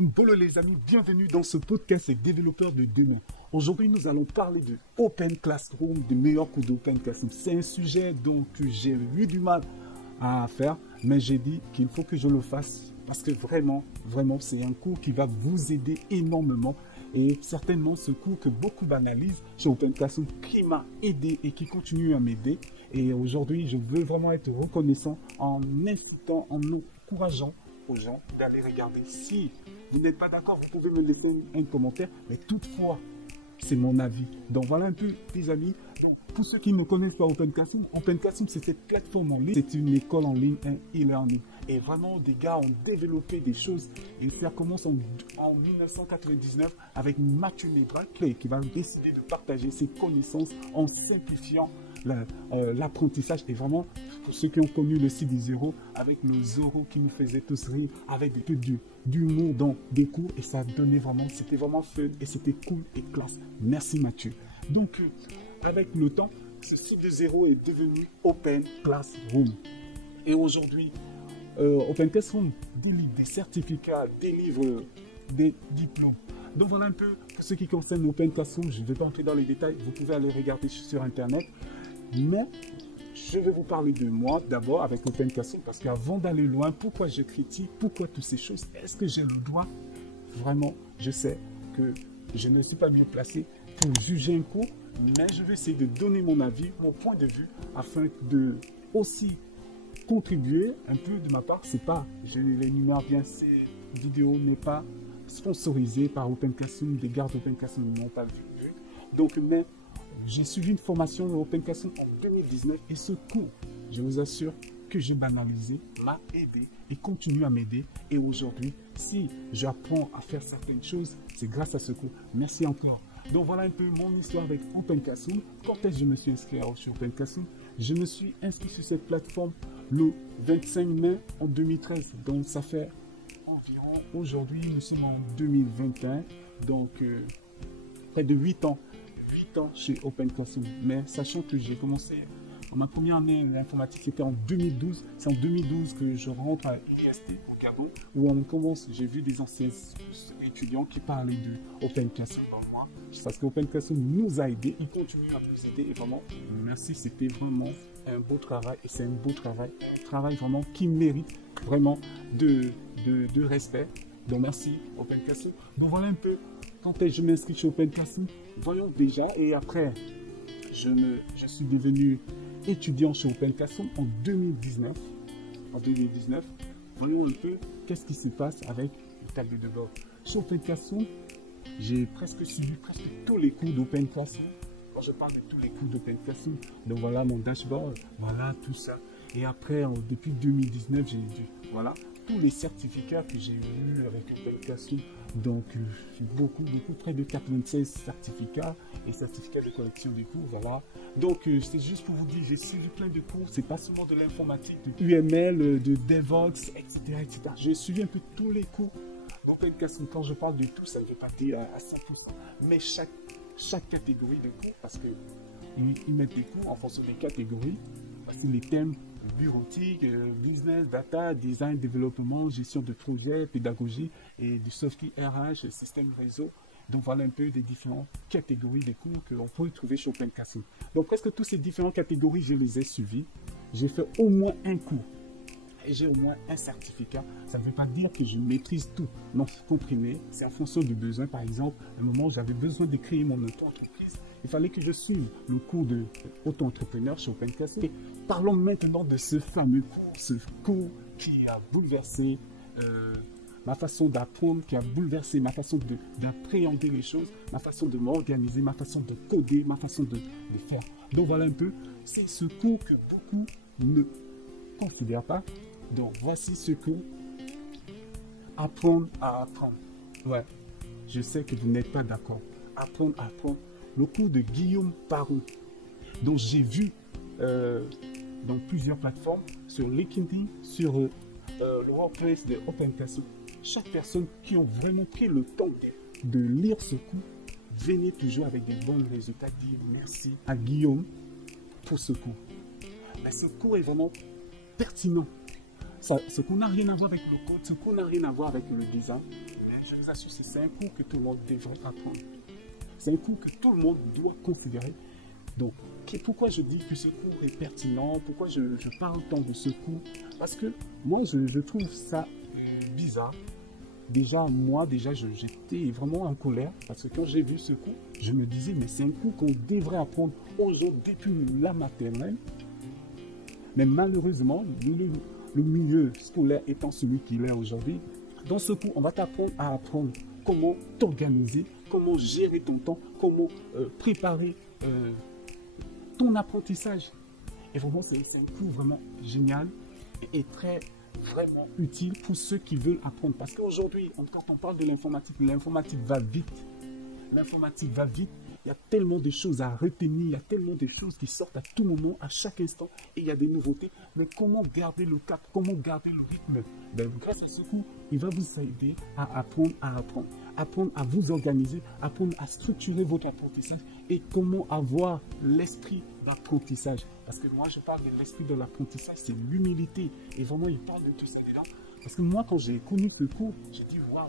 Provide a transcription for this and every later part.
Bonjour les amis, bienvenue dans ce podcast développeurs de demain. Aujourd'hui, nous allons parler de Open Classroom, des meilleurs cours d'Open Classroom. C'est un sujet dont j'ai eu du mal à faire, mais j'ai dit qu'il faut que je le fasse parce que vraiment, c'est un cours qui va vous aider énormément. Et certainement, ce cours que beaucoup banalisent chez Open Classroom, qui m'a aidé et qui continue à m'aider. Et aujourd'hui, je veux vraiment être reconnaissant en incitant, en encourageant aux gens d'aller regarder. Si vous n'êtes pas d'accord, vous pouvez me laisser un commentaire, mais toutefois, c'est mon avis. Donc voilà un peu, les amis. Pour ceux qui ne connaissent pas Open Classroom, c'est cette plateforme en ligne. C'est une école en ligne, un e-learning. Et vraiment, des gars ont développé des choses. Et ça commence en 1999 avec Mathieu Lebras qui va décider de partager ses connaissances en simplifiant l'apprentissage. Et vraiment, pour ceux qui ont connu le site du Zéro, avec le Zoro qui nous faisait tous rire, avec des peu d'humour dans des cours, et ça donnait vraiment, c'était vraiment fun et c'était cool et classe. Merci Mathieu. Donc, avec le temps, ce site de Zéro est devenu Open Classroom. Et aujourd'hui, Open Classroom délivre des certificats, délivre des diplômes. Donc voilà un peu pour ce qui concerne Open Classroom. Je ne vais pas entrer dans les détails, vous pouvez aller regarder sur Internet. Mais je vais vous parler de moi d'abord avec Open Classroom parce qu'avant d'aller loin, pourquoi je critique, pourquoi toutes ces choses, est-ce que j'ai le droit? Vraiment, je sais que je ne suis pas bien placé pour juger un cours, mais je vais essayer de donner mon avis, mon point de vue, afin de aussi contribuer un peu de ma part. C'est pas, je l'énumère bien, ces vidéos n'est pas sponsorisée par Open Classroom, des gardes Open Classroom n'ont pas vu. Donc, mais j'ai suivi une formation de Open Classroom en 2019 et ce cours, je vous assure que j'ai banalisé, m'a aidé et continue à m'aider. Et aujourd'hui, si j'apprends à faire certaines choses, c'est grâce à ce cours. Merci encore. Donc voilà un peu mon histoire avec Open Classroom. Quand est-ce que je me suis inscrit sur Open Classroom? Je me suis inscrit sur cette plateforme le 25 mai en 2013. Donc ça fait environ, aujourd'hui nous sommes en 2021, donc près de 8 ans. 8 ans chez Open Classroom. Mais sachant que j'ai commencé, ma première année d'informatique c'était en 2012. C'est en 2012 que je rentre à l'IST au Gabon où on commence, j'ai vu des anciens étudiants qui parlaient de Open Classroom dans le mois. Parce que Open Classroom nous a aidés, il continue à nous aider et vraiment merci, c'était vraiment un beau travail et c'est un beau travail, un travail vraiment qui mérite vraiment de respect. Donc merci Open Classroom. Donc voilà un peu quand je m'inscris chez Open Classroom. Voyons déjà, et après je suis devenu étudiant chez Open Classroom en 2019. Voyons un peu qu'est-ce qui se passe avec le tableau de bord. Chez Open Classroom, j'ai presque suivi tous les cours d'Open Classroom. Quand je parle de tous les cours d'Open Classroom, donc voilà mon dashboard, voilà tout ça. Et après, depuis 2019, j'ai voilà tous les certificats que j'ai eus avec Open Classroom. Donc, beaucoup, près de 96 certificats et certificats de collection des cours, voilà. Donc, c'est juste pour vous dire, j'ai suivi plein de cours, c'est pas seulement de l'informatique, de UML, de DevOps, etc., etc. J'ai suivi un peu tous les cours d'Open Classroom. Quand je parle de tout, ça ne veut pas dire à 100%, mais chaque catégorie de cours, parce qu'ils mettent des cours en fonction des catégories, parce que les thèmes bureautique, business, data, design, développement, gestion de projet, pédagogie et du soft skill RH, système réseau. Donc voilà un peu des différentes catégories de cours que l'on peut trouver chez Open Classroom. Donc presque toutes ces différentes catégories, je les ai suivies. J'ai fait au moins un cours et j'ai au moins un certificat. Ça ne veut pas dire que je maîtrise tout. Non, comprenez, c'est en fonction du besoin. Par exemple, à un moment où j'avais besoin de créer mon auto-entreprise, il fallait que je suive le cours de auto-entrepreneur chez Open Classroom. Et parlons maintenant de ce fameux cours, ce cours qui a bouleversé ma façon d'apprendre, qui a bouleversé ma façon d'appréhender les choses, ma façon de m'organiser, ma façon de coder, ma façon de faire. Donc voilà un peu, c'est ce cours que beaucoup ne considèrent pas. Donc voici ce cours, apprendre à apprendre. Ouais, je sais que vous n'êtes pas d'accord. Apprendre à apprendre. Le cours de Guillaume Parou, dont j'ai vu dans plusieurs plateformes, sur LinkedIn, sur le workplace de Open Classroom. Chaque personne qui a vraiment pris le temps de lire ce cours, venez toujours avec des bons résultats. Dire merci à Guillaume pour ce cours. Mais ce cours est vraiment pertinent. Ce cours n'a rien à voir avec le code, ce cours n'a rien à voir avec le design. Mais je vous assure, c'est un cours que tout le monde devrait apprendre. C'est un cours que tout le monde doit considérer. Donc, pourquoi je dis que ce cours est pertinent? Pourquoi je parle tant de ce cours? Parce que moi, je trouve ça bizarre. Déjà, j'étais vraiment en colère. Parce que quand j'ai vu ce cours, je me disais, mais c'est un cours qu'on devrait apprendre aux gens depuis la maternelle. Mais malheureusement, le milieu scolaire étant celui qu'il est aujourd'hui, dans ce cours, on va t'apprendre à apprendre comment t'organiser, comment gérer ton temps, comment préparer ton apprentissage. Et vraiment, c'est un cours vraiment génial et très vraiment utile pour ceux qui veulent apprendre. Parce qu'aujourd'hui, quand on parle de l'informatique va vite. L'informatique va vite. Il y a tellement de choses à retenir, il y a tellement de choses qui sortent à tout moment, à chaque instant, et il y a des nouveautés. Mais comment garder le cap, comment garder le rythme? Grâce à ce cours, il va vous aider à apprendre, apprendre à vous organiser, apprendre à structurer votre apprentissage et comment avoir l'esprit d'apprentissage. Parce que moi, je parle de l'esprit de l'apprentissage, c'est l'humilité. Et vraiment, il parle de tout ça. Parce que moi, quand j'ai connu ce cours, j'ai dit, waouh,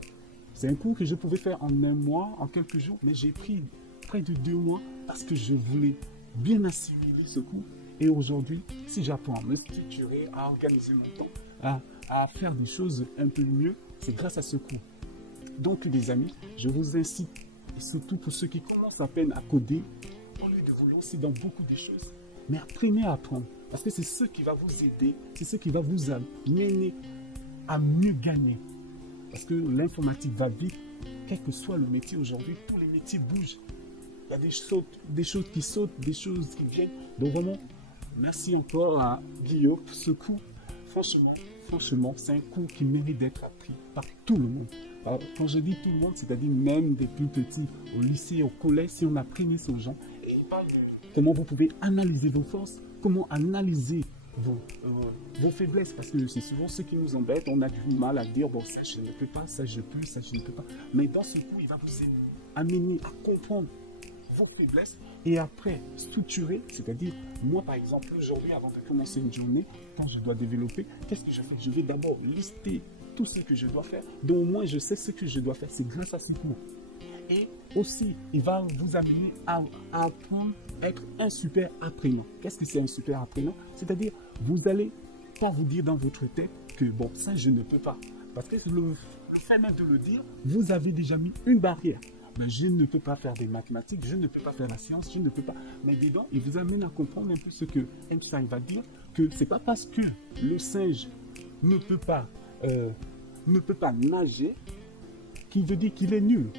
c'est un cours que je pouvais faire en un mois, en quelques jours, mais j'ai pris près de 2 mois parce que je voulais bien assimiler ce cours. Et aujourd'hui, si j'apprends à me structurer, à organiser mon temps, à faire des choses un peu mieux, c'est grâce à ce cours. Donc les amis, je vous incite, et surtout pour ceux qui commencent à peine à coder, au lieu de vous lancer dans beaucoup de choses, mais apprenez à apprendre. Parce que c'est ce qui va vous aider, c'est ce qui va vous amener à mieux gagner. Parce que l'informatique va vite, quel que soit le métier aujourd'hui, tous les métiers bougent. Il y a des choses qui sautent, des choses qui viennent. Donc vraiment, merci encore à Guillaume pour ce cours. Franchement, c'est un cours qui mérite d'être appris par tout le monde. Alors, quand je dis tout le monde, c'est-à-dire même des plus petits, au lycée, au collège, si on apprenait ça aux gens, et il parle de comment vous pouvez analyser vos forces, comment analyser vos faiblesses, parce que c'est souvent ce qui nous embête. On a du mal à dire, bon, ça je ne peux pas, ça je peux, ça je ne peux pas. Mais dans ce cours, il va vous amener à comprendre vos faiblesses et après structurer, c'est-à-dire moi par exemple aujourd'hui avant de commencer une journée, quand je dois développer, qu'est-ce que je fais? Je vais d'abord lister tout ce que je dois faire, donc au moins je sais ce que je dois faire, c'est grâce à ces cours. Et aussi, il va vous amener à apprendre à être un super apprenant. Qu'est-ce que c'est un super apprenant? C'est-à-dire, vous n'allez pas vous dire dans votre tête que bon, ça je ne peux pas. Parce que le fait même de le dire, vous avez déjà mis une barrière. Ben, je ne peux pas faire des mathématiques, je ne peux pas faire la science, je ne peux pas. Mais dedans, il vous amène à comprendre un peu ce que Einstein va dire, que c'est pas parce que le singe ne peut pas nager qu'il veut dire qu'il est nul.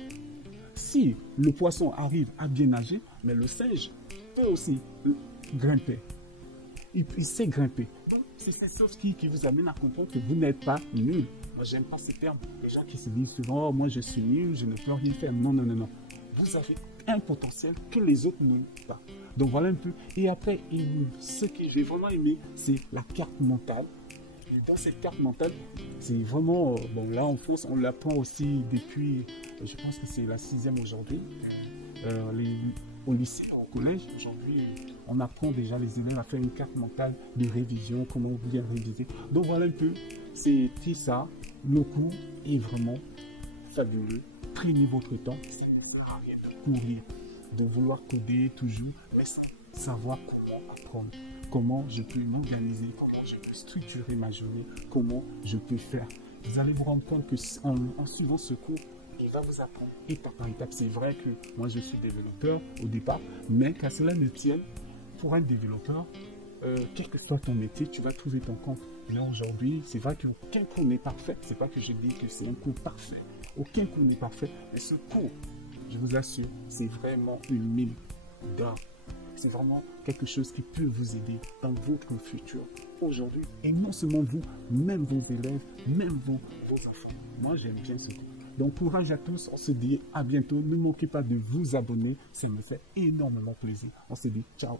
Si le poisson arrive à bien nager, mais le singe peut aussi grimper. Il sait grimper. Donc, c'est ces soft skills qui vous amènent à comprendre que vous n'êtes pas nul. Moi, j'aime pas ces termes. Les gens qui se disent souvent, oh, moi je suis nul, je ne peux rien faire. Non, non, non, non. Vous avez un potentiel que les autres n'ont pas. Donc voilà un peu. Et après, ce que j'ai vraiment aimé, c'est la carte mentale. Et dans cette carte mentale, c'est vraiment, bon là en France, on l'apprend aussi depuis, je pense que c'est la 6e aujourd'hui, au lycée, au collège. Aujourd'hui, on apprend déjà les élèves à faire une carte mentale de révision, comment bien réviser. Donc voilà un peu, c'était ça. Le cours est vraiment fabuleux. Prenez votre temps. Ça ne sert à rien de courir, de vouloir coder toujours, mais savoir comment apprendre. Comment je peux m'organiser, comment je peux structurer ma journée, comment je peux faire. Vous allez vous rendre compte qu'en suivant ce cours, il va vous apprendre étape par étape. C'est vrai que moi je suis développeur au départ, mais qu'à cela ne tienne, pour un développeur, quel que soit ton métier, tu vas trouver ton compte. Mais aujourd'hui, c'est vrai qu'aucun cours n'est parfait. C'est pas que je dis que c'est un cours parfait. Aucun cours n'est parfait. Mais ce cours, je vous assure, c'est vraiment une mine d'or. C'est vraiment quelque chose qui peut vous aider dans votre futur aujourd'hui. Et non seulement vous, même vos élèves, même vos enfants. Moi, j'aime bien ce cours. Donc, courage à tous. On se dit à bientôt. Ne manquez pas de vous abonner. Ça me fait énormément plaisir. On se dit ciao.